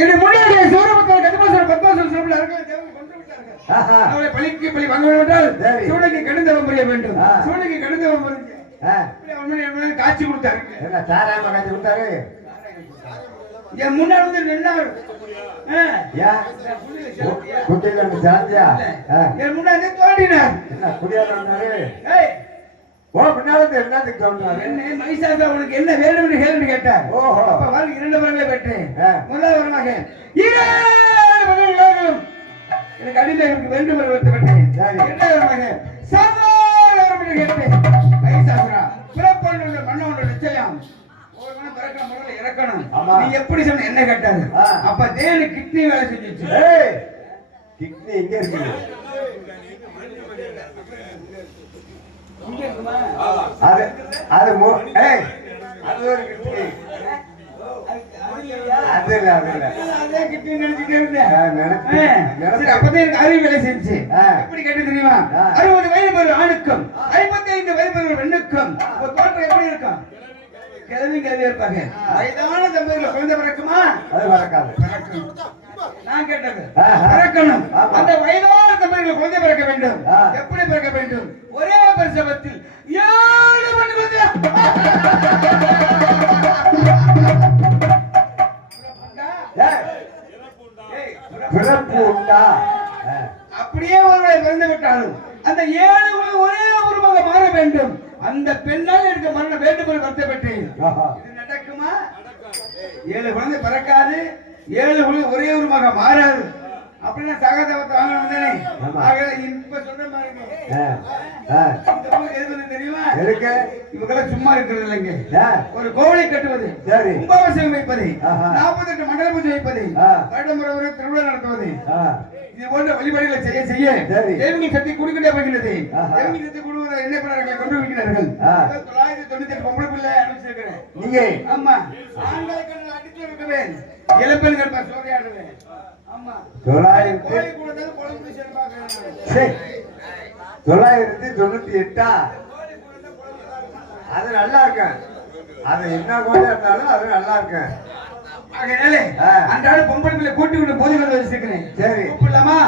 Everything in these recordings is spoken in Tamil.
என்னை முன்னாடியே சூரபத்மன் கதிமாசன் பத்மாசன் சிறப்பில் அருகளை தேவர்கள் கொன்று விட்டார்கள். அவளை பழிக்கு பழி வாங்க வேண்டும் என்றால் சிவனுக்கு கடுந்தவம் புரிய வேண்டும். சிவனுக்கு கடுந்தவம் புரிஞ்சு காட்சி கொடுத்தாரு. காட்சி கொடுத்தாரு. என் முன்னாடி வந்து நின்றாரு. என் முன்னாடி தோண்டினார். என்ன மைசாசா உனக்கு என்ன வேணும்னு கேள்வி கேட்டார். அப்ப வாழ்க்கை 2 வரங்களை பெற்றேன். முதல் வரமாக எனக்கு அடிமை எனக்கு வேண்டும் என்று பெற்றேன். 2வது வரமாக சமாளம் கேட்டேன். மைசாசுரா பிறப்பொன்று மன்னோட நிச்சயம் ஒரு மனம் பிறக்கணும் முதல்ல இறக்கணும். நீ எப்படி சொன்ன என்ன கேட்டாரு. அப்ப தேனு கிட்னி வேலை செஞ்சிச்சு. கிட்னி எங்க இருக்கு? அது அது ஏய் அது ஒரு கிட்னி. அது இல்ல அதே கிட்னி நினைச்சிட்டே இருந்தேன். அப்பதான் எனக்கு அறிவு வேலை செஞ்சு. எப்படி கேட்டு தெரியுமா? 60 வயது ஒரு ஆணுக்கும் 55 வயது ஒரு பெண்ணுக்கும் ஒரு தோற்றம் எப்படி இருக்கும்? கிழவிங்க இருப்பாங்க. வயதான தம்பதியில் குழந்தை பிறக்குமா? அது பிறக்காது. நான் கேட்டது பிறக்கணும். அந்த வயதான தம்பதியில் குழந்தை பிறக்க வேண்டும். எப்படி பிறக்க வேண்டும்? ஒரே பிரசவத்தில் 7 மணி பிறப்பு உண்டா? அப்படியே ஒருவரை பிறந்து விட்டாலும் அந்த 7 ஒரே உருவமாக மாற வேண்டும். அந்த பெண்ணால் எனக்கு மரண வேண்டும் என்று வருத்தப்பட்டேன். இது நடக்குமா? 7 குழந்தை பிறக்காது. 7 குழந்தை ஒரே உருவமாக மாறாது. அப்படின்னா சகதவத்தை வாங்கணும் தானே? இப்ப சொல்ற மாதிரி தெரியுமா? இவங்கெல்லாம் சும்மா இருக்கிறது இல்லைங்க. ஒரு கோவிலை கட்டுவது, கும்பாபிஷேகம் வைப்பது, 48 மண்டல பூஜை வைப்பது, வருடம் திருவிழா நடத்துவது, இது போன்ற வழிபாடுகளை செய்ய செய்ய தேவங்கள் சக்தி குடிக்கிட்டே போகிறது. தேவங்கள் சக்தி குடுவதை என்ன பண்ணார்கள்? கொண்டு வைக்கிறார்கள். 998 பொம்பளை பிள்ளை அனுப்பிச்சிருக்கிறேன். நீங்க ஆமா ஆண்களை கண்டு அடித்து இருக்கிறேன். இளப்பெண்கள் சோதையாடுவேன். ஆமா 998 அது நல்லா இருக்கு. அது என்ன கோழி இருந்தாலும் அது நல்லா இருக்கு. அன்றாட பொம்பளை பிள்ளை கூட்டி விட்டு போதி வந்து வச்சிருக்கிறேன். சரி கூப்பிடலாமா?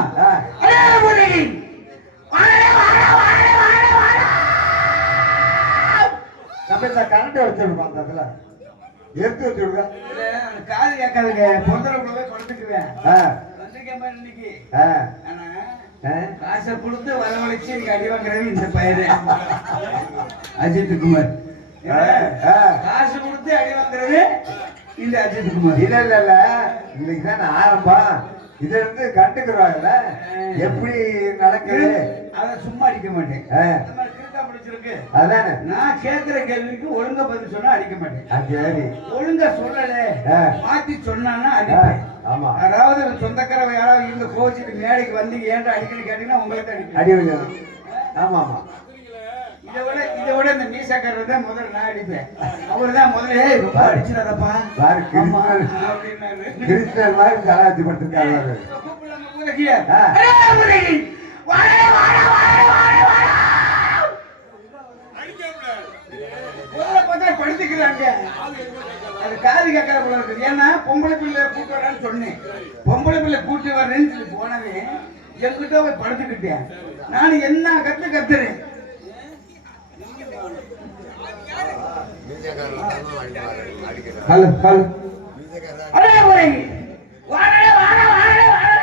நம்ம இந்த கரண்ட் வச்சிருக்கோம். அதுல எடுத்து வச்சுடுங்க. காது கேட்காதுங்க. பொந்தரக்குள்ளவே கொடுத்துக்குவேன். வந்திருக்கேன் பாரு இன்னைக்கு. காசை கொடுத்து வரவழைச்சு எனக்கு அடி வாங்குறது இந்த பையன் அஜித் குமார். காசு கொடுத்து அடி வாங்குறது இந்த அஜித் குமார். இல்ல இல்ல இல்ல இன்னைக்கு தான் ஆரம்பம். இதுல இருந்து கண்டுக்குறாங்கல்ல எப்படி நடக்குது. அத சும்மா அடிக்க மாட்டேன். பிடிச்சிருக்கு அதானே நான் கேட்கிற கேள்விக்கு ஒழுங்கா பதில் சொன்னா அடிக்க மாட்டேன். சரி ஒழுங்கா சொல்லல மாத்தி சொன்னான்னா அடிப்பேன். ஆமா அதாவது சொந்தக்காரவை யாராவது இங்க கோச்சிட்டு மேடைக்கு வந்து ஏன்டா அடிக்கடி கேட்டீங்கன்னா உங்களுக்கு அடி வைக்கணும். ஆமா ஆமா இதை விட இந்த மீசக்காரர் தான் முதல்ல நான் அடிப்பேன். அவர் தான் முதல்ல ரொம்ப அடிச்சிடாதப்பா கிருஷ்ணர் மாதிரி கலாச்சி படுத்திருக்காங்க. படுத்துக்கிறாங்க. அது காது கேட்கற போல இருக்குது. ஏன்னா பொம்பளை பிள்ளை கூட்டு வரான்னு சொன்னேன். பொம்பளை பிள்ளை கூட்டி வர்றேன்னு சொல்லி போனவே என்கிட்ட போய் படுத்துக்கிட்டேன். நான் என்ன கத்துறேன். ஹலோ ஹலோ அடே போய் வாடே வாடே வாடே வாடே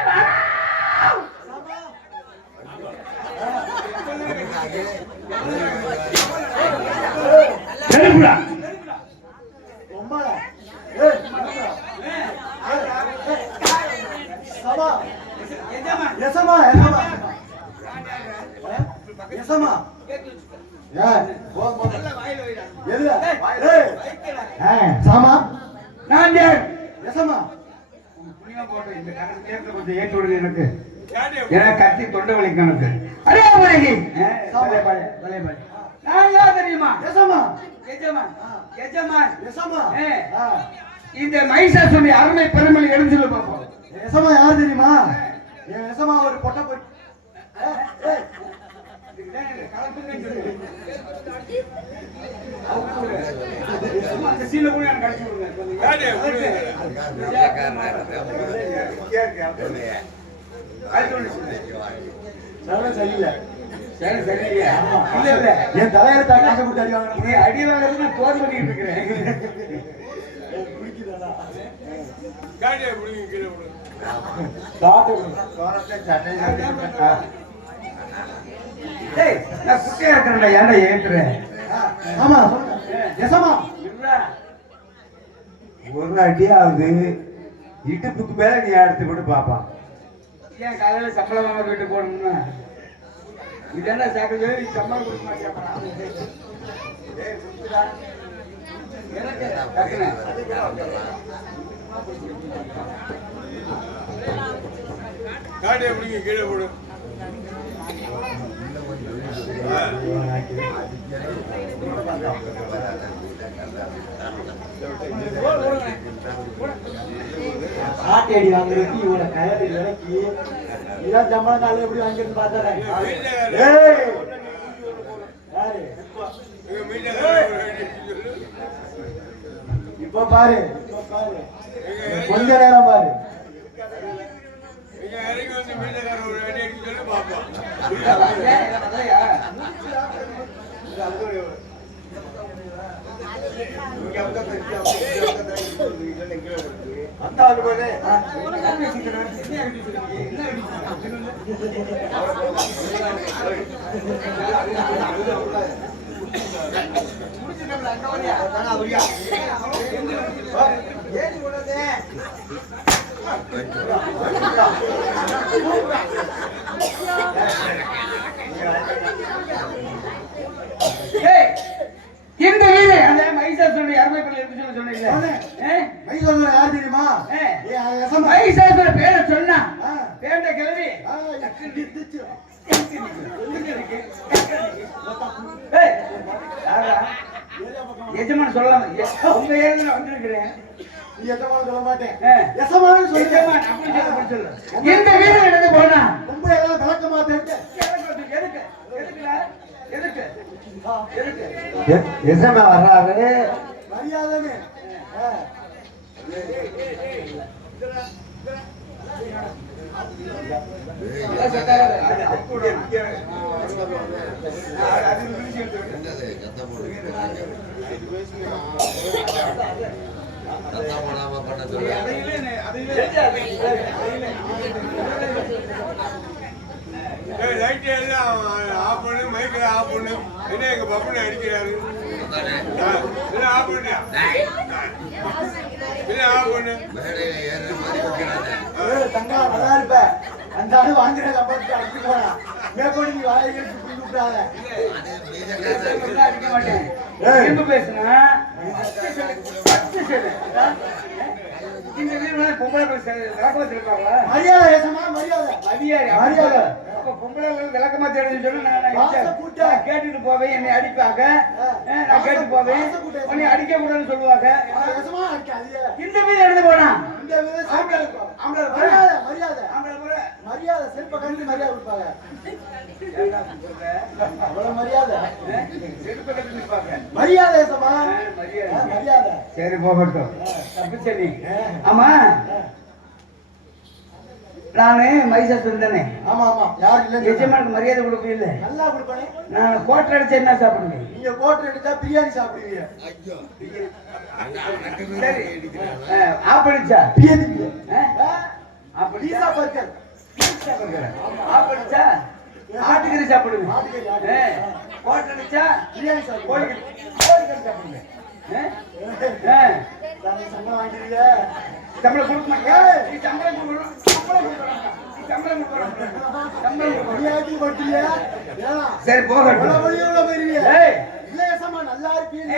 சரிடா ரொம்படா ஏய் சபா எஜமா எசமா எசமா எசமா ஏய் போ போ நல்ல வாயில வைடா எதுல ஏய் சாமா நான் யார் எசமா புனியா போடு இந்த கரெக்ட் கேட்க கொஞ்சம் ஏத்தி விடுங்க எனக்கு. ஏன்னா கத்தி தொண்டை வலிக்கு எனக்கு. அரே போறீங்க சாமா பலே பலே நான் யார் தெரியுமா? எசமா எஜமா எஜமா எசமா இந்த மைசாசுரனுடைய அருமை பெருமை எடுத்து சொல்ல பாப்போம். எசமா யார் தெரியுமா? எசமா ஒரு பொட்ட போய் அந்த சீல கூட எனக்கு கழிச்சு விடுங்க. சரியில்லை. சரி சரியில்லையா? இல்ல இல்ல, என் தலையெழுத்தா காசை கொடுத்து அடி வாங்க. அடி வாங்குறது நான் போர் பண்ணிட்டு இருக்கிறேன். நான் குட்டியா இருக்கிறேன்டா, ஏன்டா ஏற்றுறேன்? ஆமா எசமா ஒரு அடியாவது இடுப்புக்கு மேல நீ எடுத்து கொண்டு பாப்பான். ஏன் காலையில சம்பளம் வாங்க வீட்டுக்கு போகணும்னா இதெல்லாம் சாப்பிட்டு சம்பளம் கொடுக்க மாட்டேன். கீழே போடு. ஆட்டி அடி வாங்குறதுக்கு இவனை கயறு விலைக்கு இதான் சம்பளம் நாள் எப்படி வாங்கிட்டு பார்த்தாரேன். இப்ப பாரு, கொஞ்ச நேரம் பாரு. இந்த வீடு அந்த மைசாசுரனுடைய அருமைப்பள்ளி இருக்கு சொன்னீங்க. மைசாசுரன் யார் தெரியுமா? மைசாசுர பேரை சொன்னா பேண்ட கிளவி எஜமான சொல்லலாம். உங்க ஏரியா வந்திருக்கிறேன். சொல்ல மாட்டேன். இந்த வீடு எடுத்து போனா ரொம்ப எல்லாம் விளக்க மாட்டேன். வர்றாரு மரியாதை லைட் எல்லாம் ஆஃப் பண்ணு, மைக்ல ஆஃப் பண்ணு. என்ன எங்க பப்புனை அடிக்கிறாரு? ஆஃப் பண்ணு, ஆஃப் பண்ணு. தங்கா நல்லா இருப்ப. அந்த ஆளு வாங்குற சம்பளத்தை அடிச்சு போனா மேற்கொண்டு நீ வாயை கூப்பிடாத. அடிக்க மாட்டேன். பேசுனா இந்த வீடு பொம்பளை விளக்கமா தெரிப்பாங்களா? மரியாதை மரியாதை மரியாதை மரியாதை. அப்ப பொம்பளை விளக்கமா தெரிஞ்சு சொன்னா நான் கேட்டுட்டு போவேன். என்னை அடிப்பாங்க, நான் கேட்டு போவேன். உன்னை அடிக்க கூடாதுன்னு சொல்லுவாங்க. இந்த வீடு எடுத்து போனா இந்த வீடு மரியாதை மரியாதை மரியாதை செல்ப கண்டு மரியாதை கொடுப்பாங்க. அவ்வளவு மரியாதை செல்ப கண்டு நிற்பாங்க. மரியாதை மரியாதை. சரி போகட்டும். தப்பு சரி. ஆமா நானு மைசாசுரன் தானே? ஆமா ஆமா. யாரு இல்ல எஜமானுக்கு மரியாதை கொடுப்பீங்க இல்ல? நல்லா கொடுப்பேன். நான் கோட்டை அடிச்சா என்ன சாப்பிடுவீங்க? நீங்க கோட்டை அடிச்சா பிரியாணி சாப்பிடுவீங்க. சரி ஆப்படிச்சா biryani, pizza burger, pizza burger. ஆப்படிச்சா ஆட்டுக்கறி சாப்பிடுவீங்க. கோட்டை அடிச்சா பிரியாணி சாப்பிடுவீங்க. கோழிக்கறி சாப்பிடுவீங்க. சம்பளம் வாங்கிடுவீங்க. சம்பளம் கொடுக்க மாட்டேன். சம்பளம் கொடுக்கணும். சரி போகட்டும். நல்லா இருக்கீங்க.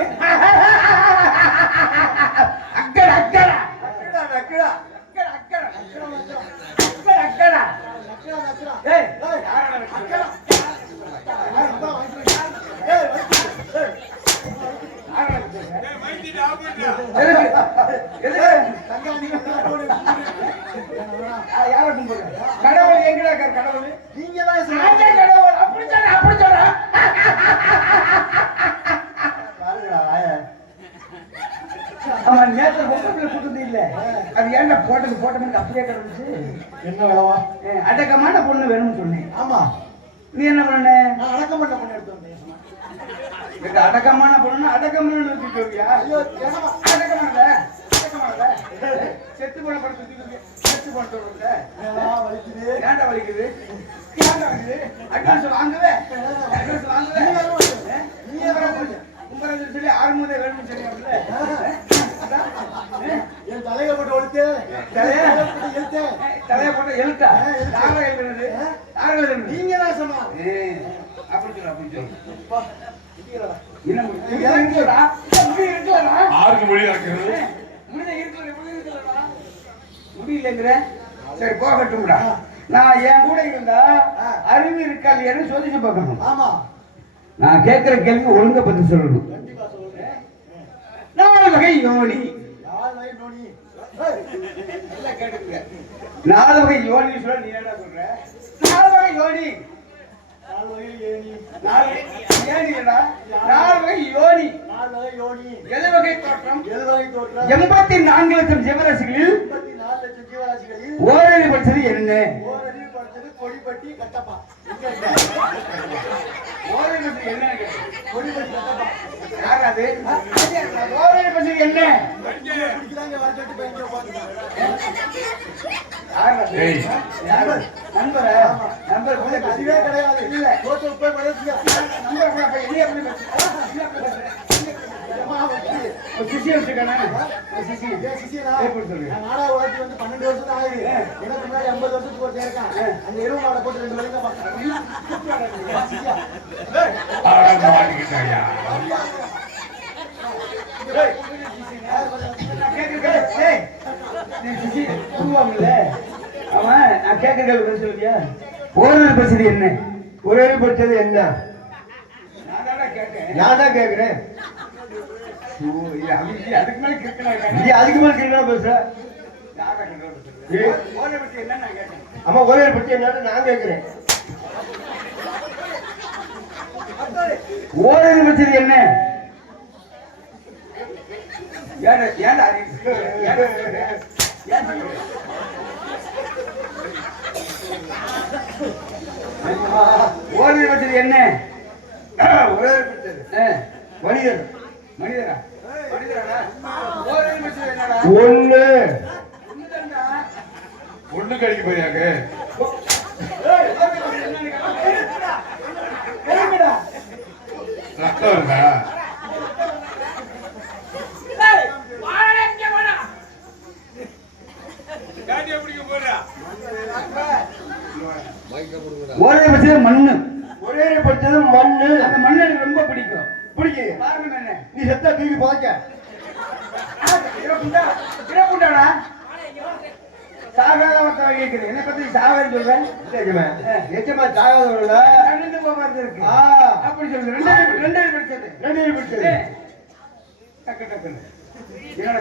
அக்கடா அக்கடா அக்கடா அக்கடா அக்கடா கடவுள் எங்கடா கடவுள்? நீங்க தான் கடவுள். அப்படி சொல்ற அப்படி சொல்ற. அவன் நேற்று பொம்பளை கூட்டது இல்ல அது ஏன்டா போட்டது அப்படியே கிடந்துச்சு. என்ன வேலைவா? அடக்கமான பொண்ணு வேணும்னு சொன்னேன். ஆமா. நீ என்ன பண்ண? நான் அடக்கமான பொண்ணு எடுத்து வந்தேன். அடக்கமான பொண்ணு அடக்கமான நிறுத்திட்டு ஐயோ அடக்கமானத செத்து போன படத்தை செத்து போன சொல்றத வலிக்குது. ஏன்டா வலிக்குது? ஏன்டா வலிக்குது? அட்வான்ஸ் வாங்குவே நீ உங்களை சொல்லி 6 மூணு வேணும்னு சொன்னீங்கல்ல. என் தலையை போட்டு ஒழித்து தலையை போட்டு எழுத்தா தாரை எழுதுறது நீங்க தான் சொன்னா அப்படி சொல்லு அப்படி சொல்லு. முடியலங்கிற சரி போகட்டும்டா. நான் என் கூட இருந்தா அறிவு இருக்கா இல்லையான்னு சோதிச்சு பார்க்கணும். ஆமா. நான் கேட்கிற கேள்வி ஒழுங்க பத்தி சொல்லணும். 4 வகை யோனி. 4 வகை யோனி சொல்ல நீ என்ன சொல்ற? 4 வகை யோனி. 4 வகை யோனி. எது வகை தோற்றம்? 84 லட்சம் ஜீவராசிகளில் ஓரறிவு படிச்சது என்ன? கொடிப்பட்டி கட்டப்பா. ஓரறிவு படிச்சது என்ன? கொடிப்பட்டி கட்டப்பா. யார் அது? ஓரறிவு படிச்சது என்ன? நண்பரா? நண்பர் அதுவே கிடையாது. இல்ல சிசியம் வச்சுக்கானே நாடா உலகத்து வந்து 12 வருஷம் ஆகுது. எனக்கு முன்னாடி 50 வருஷத்துக்கு ஒரு இருக்கான். அந்த இரவு நாடை போட்டு 2 வரைக்கும் அவன் நான் கேட்க சொல்லியா? ஓரறிவு படிச்சது என்ன? ஒரே படிச்சது என்ன? நான் தான் கேட்கிறேன். அதுக்கு மேல கேட்கலாம் பேசுற. ஆமா ஒரே பற்றி என்னன்னு நான் கேட்கிறேன். ஓரறிவு படிச்சது என்ன? ஓரறிவு படிச்சது என்ன? ஒரே படிச்சது மனிதன். மனிதரா? ஓரறிவு படிச்சது என்னடா? ஒண்ணு கடிக்க போறியாங்க? ரத்தம் இருக்கா? ஒரே படிச்சது மண்ணு. ஒரே படிச்சது மண்ணு. அந்த மண்ணு எனக்கு ரொம்ப பிடிக்கும். பிடிக்குது. காரணம் என்ன? நீ செத்தா தூக்கி புதைக்க. இரப்புண்டாடா சாகாதவத்தை கேட்கிறேன். என்ன பத்தி சாகன்னு சொல்றேன். நிச்சயமா சாகாதவர்கள ரெண்டு போகிறது இருக்கு. அப்படி சொல்லுங்க. ரெண்டு படிச்சது. டக்கு டக்குன்னு என்னடா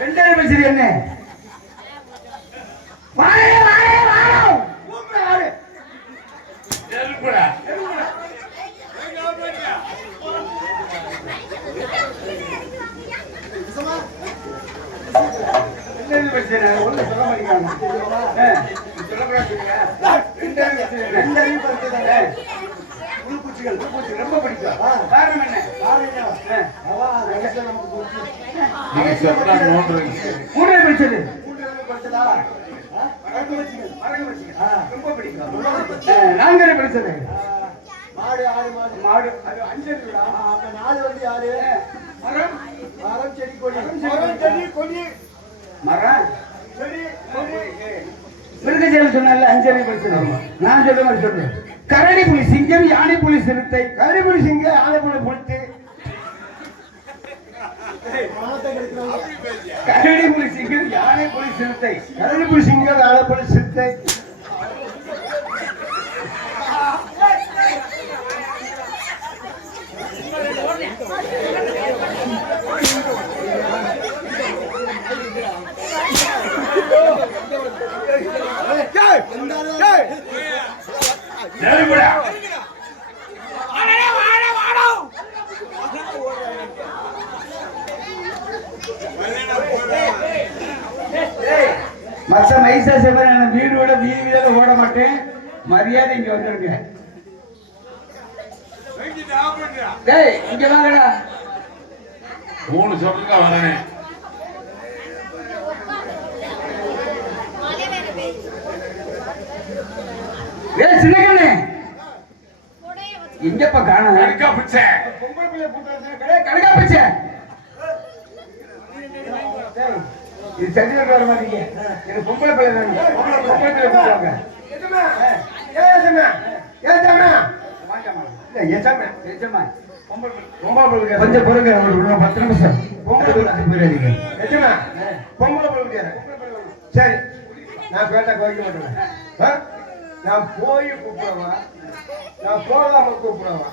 2 படிச்சது என்ன? ஒண்ணு சொல்ல மாட்டேங்கிறாங்க. புழுப்பூச்சிகள் ரொம்ப பிடிக்கும். காரணம் என்ன? மூணு படிச்சது ரொம்ப பிடிக்கும். 4 படிச்சது மாடு ஆடு மாடு மாடு. அது 5 இருக்குடா. அப்ப 4 வந்து யாரு? மரம் மரம் செடி கொடி. மரம் செடி கொடி. மிருகஜீவன் சொன்னால 5 படிச்சது. நான் சொல்ற மாதிரி சொல்றேன். கரடி புலி சிங்கம், யானை புலி சிறுத்தை. கரடி புலி சிங்கம், யானை புலி புலித்து. கரடி புலி சிங்கம், யானை புலி சிறுத்தை. கரடி புலி சிங்கம், யானை புலி சிறுத்தை. மற்ற மைசா சேவன் நான் வீடு விட வீதியில ஓட மாட்டேன். மரியாதை இங்க வந்துருங்க. டேய் இங்க வாங்கடா. 3 சொல்லுங்க வரேன். ஏய் சின்னக்கண்ணே எங்கப்பா காணோம்? கடுக்கா பிச்சை. பொம்பளை பிள்ளை கூட்டு வந்து கடுக்கா பிச்சை. இது சண்டிகர் வர மாட்டீங்க. எனக்கு பொம்பளை பிள்ளை வேணும். பொம்பளை பிள்ளை கூட்டுவாங்க. எஜமா எஜமா எஜமா எஜமா எஜமா பொம்பளை பிள்ளை கொஞ்சம் பொறுங்க. ஒரு 10 நிமிஷம் பொம்பளை பிள்ளை போயிடாதீங்க. எஜமா பொம்பளை பிள்ளை சரி நான் கேட்டா கோரிக்க மாட்டேன். நான் போய் கூப்பிடுவா நான் போகாம கூப்பிடுவா.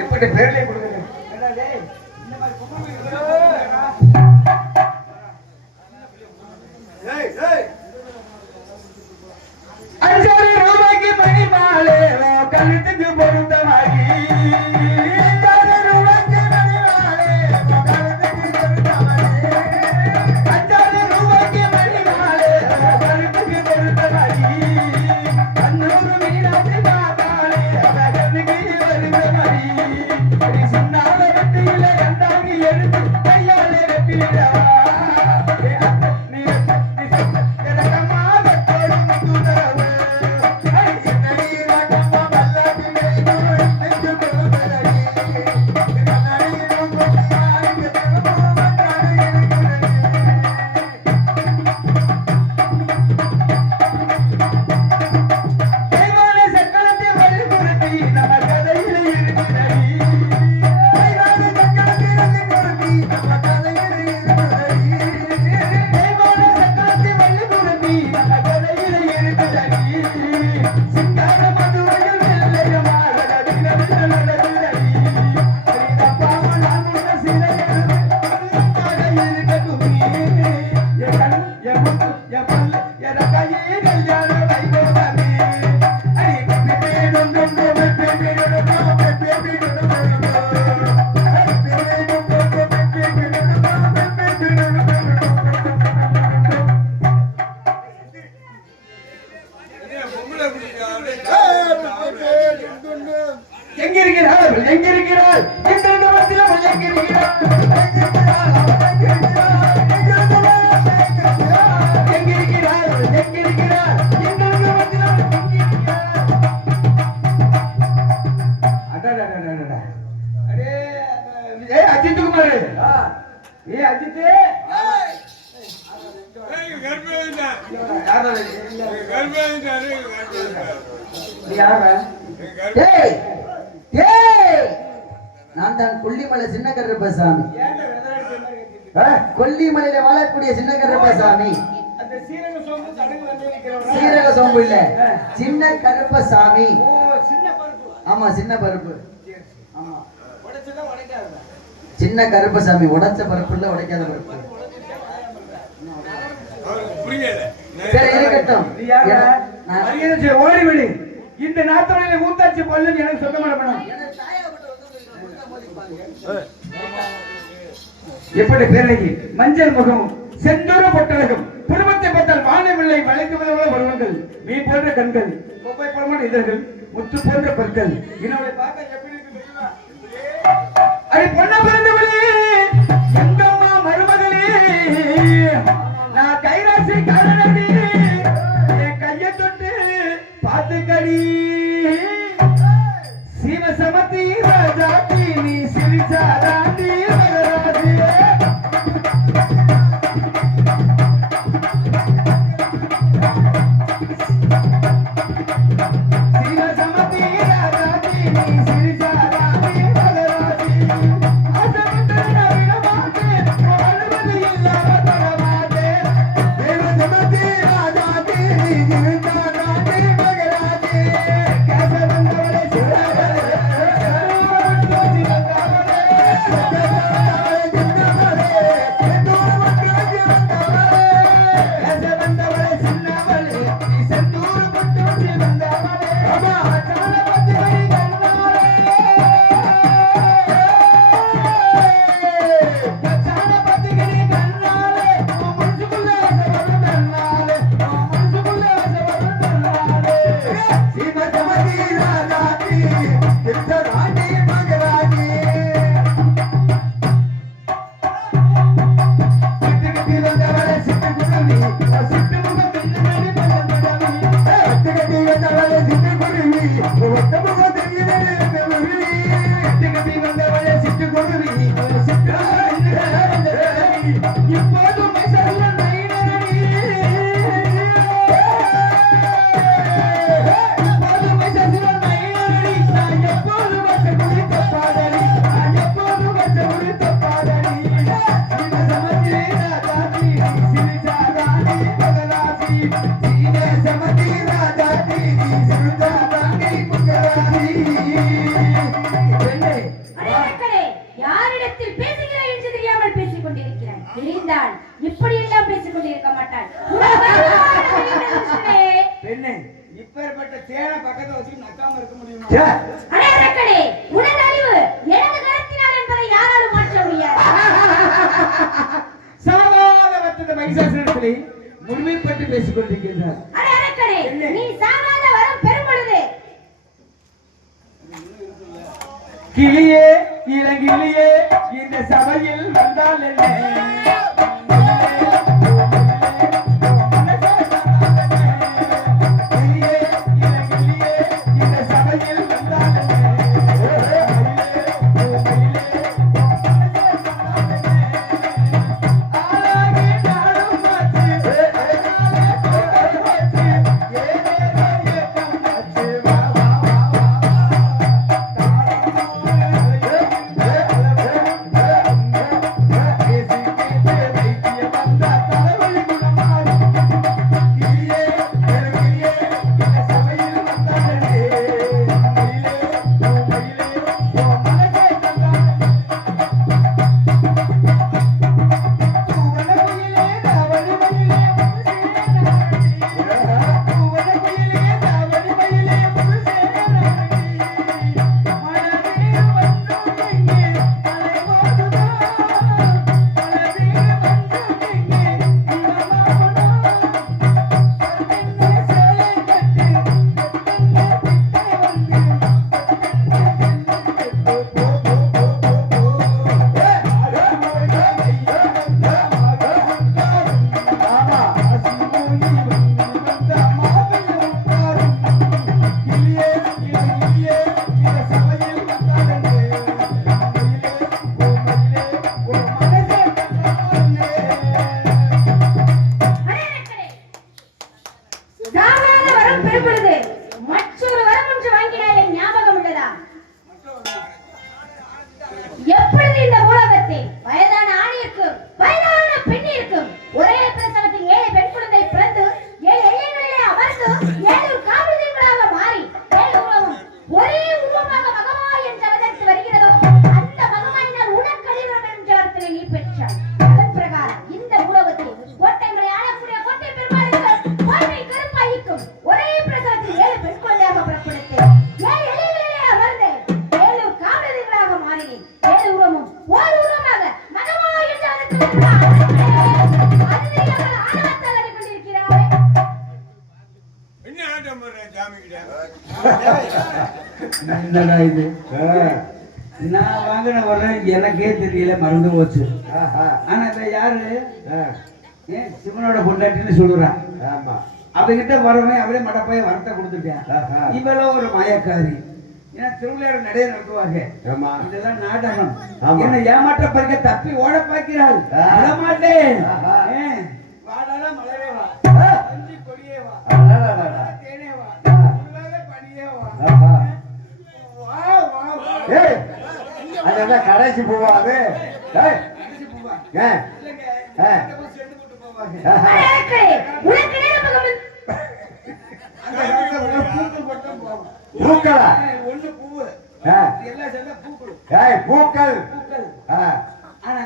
எப்படி பேர்ல கொடுக்குறது? அஞ்சாறு ரூபாய்க்கு மணிமாலே கழுத்துக்கு பொருத்தமாகி. அஞ்சாறு ரூபாய்க்கு மணிமாலே கழுத்துக்கு பொருத்தமாகி. அஞ்சாறு ரூபாய்க்கு மணிமாலே கழுத்துக்கு பொருத்தமாகி. 100 மீனாட்சி பார்த்தாலே கண்ணுக்கு வருந்த மாதிரி. சின்னால வெட்டியில கண்டாங்கி எடுத்து கையாலே வெட்டிடவா. எங்கிருக்கிறாள் எங்கிருக்கிறாள் இந்த மத்தியில் எங்கிருக்கிறாள் எங்கிருக்கிறாள் எங்கிருக்கிறாள் இந்த மத்தியில் ஏ அஜித் குமார் ஏ அஜித் நான் தான் கொல்லிமலை சின்ன கருப்பசாமி. கொல்லிமலையில வாழக்கூடிய சின்ன கருப்பசாமி. சீரக சோம்பு இல்ல, சின்ன கருப்பசாமி. ஆமா சின்ன பருப்பு. ஆமா சின்ன கருப்பசாமி. உடைச்ச பருப்பு இல்ல, உடைக்காத பருப்பு. சரி இருக்கட்டும். ஓடிவிடு. இந்த நாத்தவரையில ஊத்தாச்சி பல்லு எனக்கு சொந்தமான பணம். எப்படி பேரகி மஞ்சள் முகம் செந்தூர பொட்டழகம் குடும்பத்தை பார்த்தால் வானவில்லை வளைக்கு விதமான பருவங்கள் மீன் போன்ற கண்கள் கொப்பை பழமான இதழ்கள் முத்து போன்ற பற்கள் இனவளை பார்க்க எப்படி இருக்கு? அடி பொண்ண பிறந்தவளே எங்கம்மா மருமகளே நான் கைராசி காரணி கையை தொட்டு பார்த்து கடி சீம சமத்தி ராஜாத்தி நீ சிரிச்சாராண்டி மகராஜி சீம சமத்தி ராஜாத்தி நீ சிரிச்சா இருந்தால் இப்படி எல்லாம் பேசிக் கொண்டிருக்க மாட்டாள். பெண்ணே, இப்பேற்பட்ட தேனை பக்கத்துல வச்சு நக்காம இருக்க முடியுமா? ச்சே. அடே அரக்கனே, உனது அறிவு எனது கரத்தினால் என்பதை யாராலும் மாற்ற முடியாது. சாவாத வத்தத மகிஷாசுரத்திலே முழுமைப்பட்டு பேசிக் கொண்டிருக்கின்றார். அடே அரக்கனே, நீ சாகாத வரம் பெறும் பொழுது கிளியே இளங்கிளியே இந்த சபையில் வந்தால் என்ன? எப்பொழுது இந்த உலகத்தில் வயதான ஆணிற்கும் வயதான பெண்ணிற்கும் ஒரே பிரசவத்தில் 7 பெண் குழந்தை பிறந்து 7 எல்லைகளிலே அமர்ந்து 7 காவிரிகளாக மாறி 7 உலகம் ஒரே உருவமாக மகமாய் என்று அவதரித்து வருகிறதோ அந்த மகமாயினால் உனக்கழிவர்கள் என்ற வார்த்தையை நீ பெற்றாய். அதன் பிரகாரம் இந்த உலகத்தில் கோட்டை மலை ஆளக்கூடிய கோட்டை பெருமாளுக்கு கோட்டை கருப்பாய்க்கும் ஒரே பிரசவத்தில் 7 பெண் குழந்தையாக புறப்படுத்து 7 எல்லைகளிலே அமர்ந்து 7 காவிரிகளாக மாறினேன். 7 உருவமும் ஒரு உருவமாக மகமாய் என்று அவதரித்து என்னடா இது? நான் வாங்கின உடனே எனக்கே தெரியல, மறந்து போச்சு. ஆனா இப்ப யாரு சிவனோட பொண்டாட்டின்னு சொல்லுறான். அவகிட்ட வரவன் அவளே மடப்பைய வரத்தை கொடுத்துட்டேன். இவளும் ஒரு மயக்காரி. ஏன்னா திருவிழா நிறைய நடத்துவாங்க. இதெல்லாம் நாடகம். என்ன ஏமாற்ற பறிக்க தப்பி ஓட பார்க்கிறாள். மாட்டேன். வாடாடா மலரே வா, கொடியே வா, தேனே வா, பனியே வா. கடைசி பூவாது பூக்களா? ஒண்ணு பூவு எல்லாம் சேர்ந்தா பூக்கள். பூக்கள். ஆனா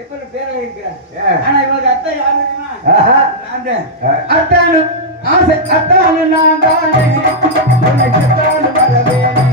எப்படி பேரை இருக்கிறார்? ஆனா இவருக்கு அத்தை யாரு தெரியுமா? நான் தான். அத்தானும் ஆசை அத்தானும் நான் தானே உன்னை செத்தாலும் வரவேனே.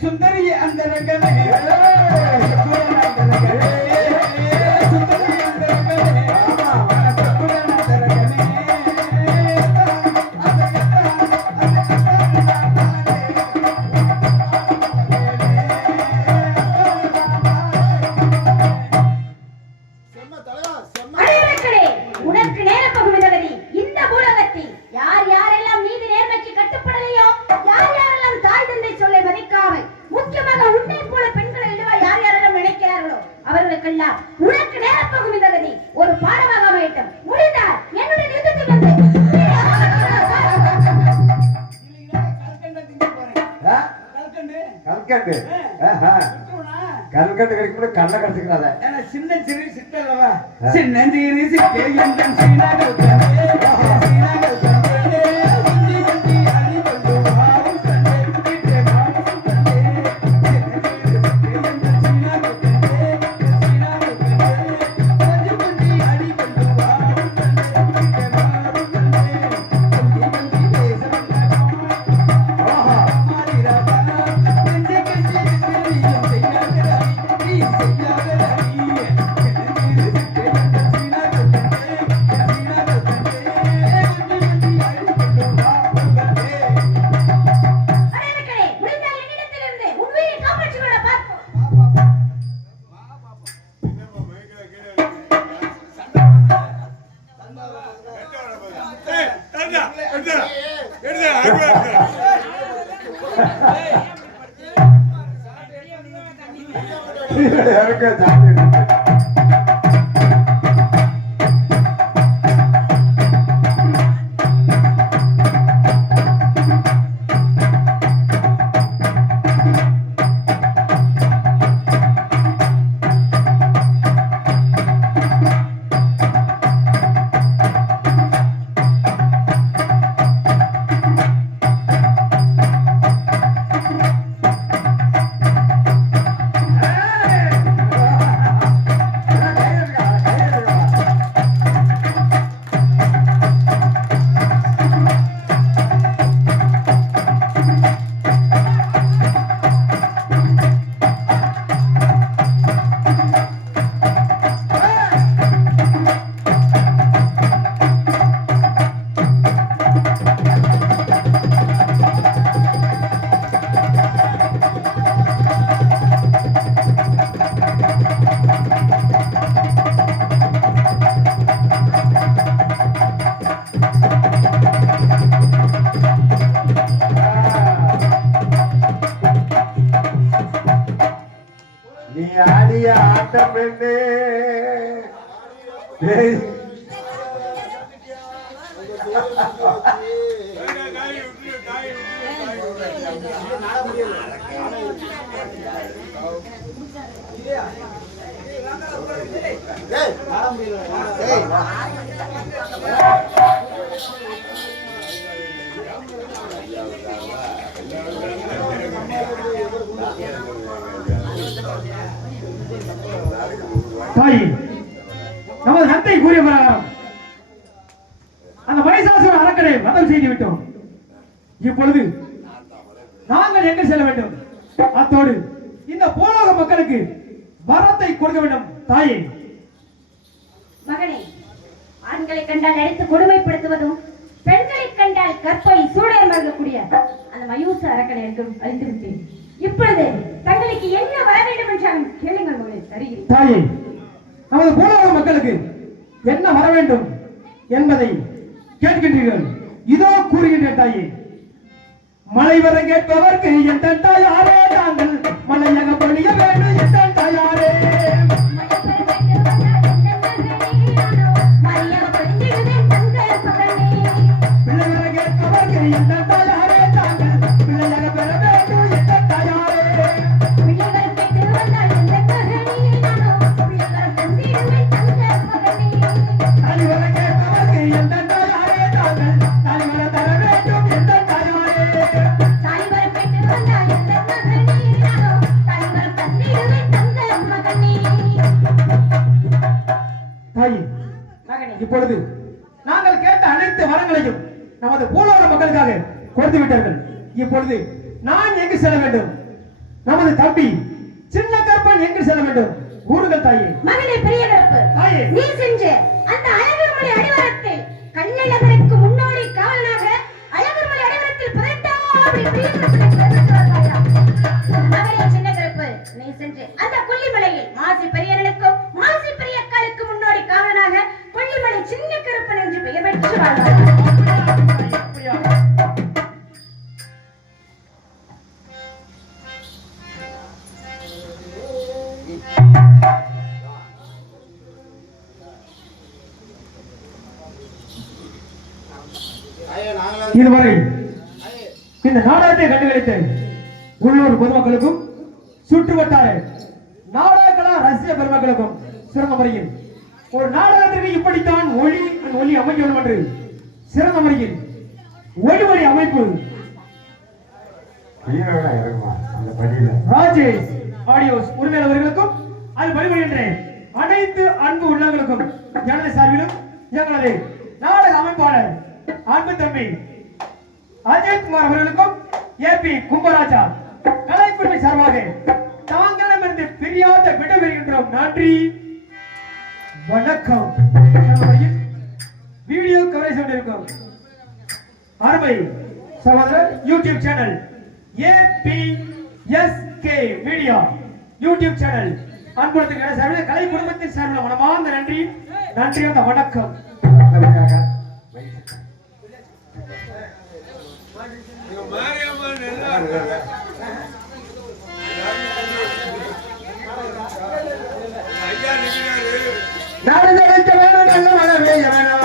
சுந்தரி அந்த எல்லாம் உனக்கு நேரப்போகும் இந்த கதி ஒரு பாடமாக அமையட்டும். முடிந்தால் என்னுடைய யுத்தத்தில் வந்து கல்கண்டு கல்கண்டு கிடைக்கும் கண்ணை கடிச்சுக்கிறாத சின்ன சிறு சிட்டல்லவா சின்ன சிறு சிட்டே என்றும் சீனாக நீ ஆடிய ஆட்டம் பெண்ணே தாய் நமது தந்தை கூறிய பிரகாரம் அந்த மகிஷாசுர அரக்கனை வதம் செய்து விட்டோம். இப்பொழுது நாங்கள் எங்கு செல்ல வேண்டும்? அத்தோடு இந்த பூலோக மக்களுக்கு வரத்தை கொடுக்க வேண்டும். தாயே மகனே, ஆண்களை கண்டால் அடித்து கொடுமைப்படுத்துவதும் பெண்களை கண்டால் கற்பை சூடைய மறுக்கக்கூடிய அந்த மயூச அரக்கனை அழித்து விட்டேன். இப்பொழுது தங்களுக்கு என்ன வர வேண்டும் என்றாலும் கேளுங்கள் மகனே, தருகிறேன். தாயே, நமது பூலோக மக்களுக்கு என்ன வர வேண்டும் என்பதை கேட்கின்றீர்கள். இதோ கூறுகின்றேன் தாயே. மழை வர கேட்பவர்க்கு எந்த தாயாரே நாங்கள் மலையக பொழிய வேண்டும் எந்த தாயாரே. பிள்ளை வர கேட்பவர்க்கு எந்த தாயாரே நாங்கள் பிள்ளையாக பெற வேண்டும் எந்த தாயாரே. தலைவர கேட்பவர்க்கு எந்த தாயாரே நாங்கள் தலைவர தர வேண்டும் எந்த தாயாரே. தாயே, இப்பொழுது நாங்கள் கேட்ட அனைத்து வரங்களையும் நமது பூலோக மக்களுக்காக கொடுத்து விட்டார்கள். இப்பொழுது நான் எங்கு செல்ல வேண்டும்? நமது தம்பி சின்ன கற்பன் எங்கு செல்ல வேண்டும்? ஊருகள் தாயே. மகனே பெரிய கருப்பு, தாயே, நீ சென்று அந்த அழகுமலை அடிவாரத்தில் கண்ணழகருக்கு முன்னோடி காவலனாக அழகுமலை அடிவாரத்தில் 18ஆம் மகனே சின்ன கருப்பு, நீ சென்று அந்த கொல்லிமலையில் மாசி பெரியனுக்கும் மாசி பெரிய அக்காளுக்கு முன்னோடி காவலனாக கொல்லிமலை சின்ன கருப்பன் என்று பெயர் பெற்று வாழ்வார். இதுவரை இந்த நாடகத்தை கண்டுகளித்த உள்ளூர் பொதுமக்களுக்கும் சுற்றுவட்டார நாடகங்களா ரசிக பெருமக்களுக்கும் சிறந்த முறையில் ஒரு நாடகத்திற்கு இப்படித்தான் ஒளி அமைக்க வேண்டும் என்று சிறந்த முறையில் ஒளி அமைப்பு ஹீரோடா இருக்குமா அந்த படியில ராஜேஷ் ஆடியோஸ் உரிமையாளர்களுக்கும் அது வழிபடுகின்ற அனைத்து அன்பு உள்ளங்களுக்கும் எனது சார்பிலும் எங்களது நாடக அமைப்பாளர் அன்பு தம்பி அஜய்குமார் அவர்களுக்கும் ஏபி கும்பராஜா கலைக்குழுமை சார்பாக தாங்களிடமிருந்து பிரியாத விடைபெறுகின்றோம். நன்றி, வணக்கம். வீடியோ கவரேஜ் கொண்டிருக்கும் அருமை சகோதரர் YouTube channel APSK media YouTube channel அன்புடைய சார்பில் கலை குடும்பத்தின் சார்பில் மனமார்ந்த நன்றி, அந்த வணக்கம். நாடு தடைக்க வேணும் நல்ல மழை பெய்ய வேணும்.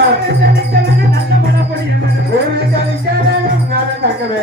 நல்ல மழை பொழிய வேணும். ஒரு தடைக்க வேணும் நாடு தக்கவே